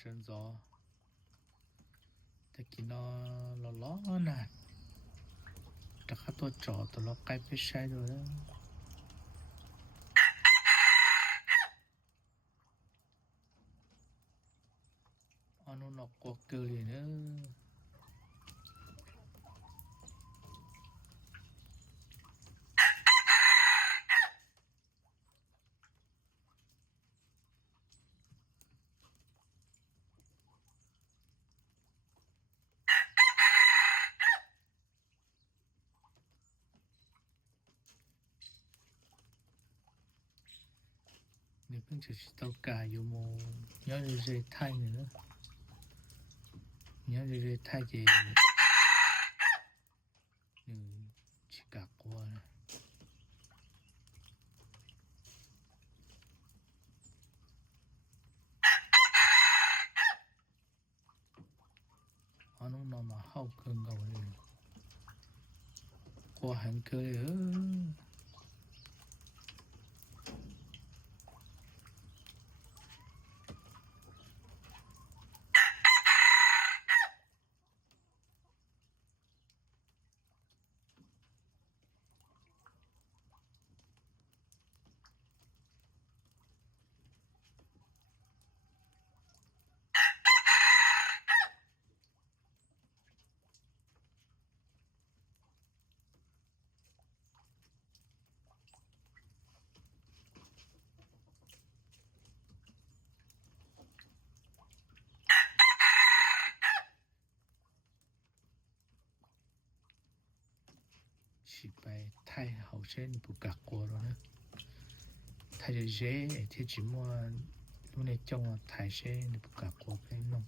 生咗，แต่กินล้อน่ะแต่ข้าตัวจอตัวเราใกล้ไปใช้ด้วยแล้วอันนู้นกกเกลีเนอะนี่เพิ่งจะชิตากาอยู่โมย้อนเรื่อยๆไทยเนอะย้อนเรื่อยๆไทยเจนี่ชิกากว่านะอันนู้นมาเข้าเครื่องเขาเลยกว่าหันเกลีฉีไปไทยเขาเช่นปุกกลัวแล้วนะไทยจะเจ๊ที่จิมว่าลูกในจังหวัดไทยเช่นปุกกลัวไปน้อง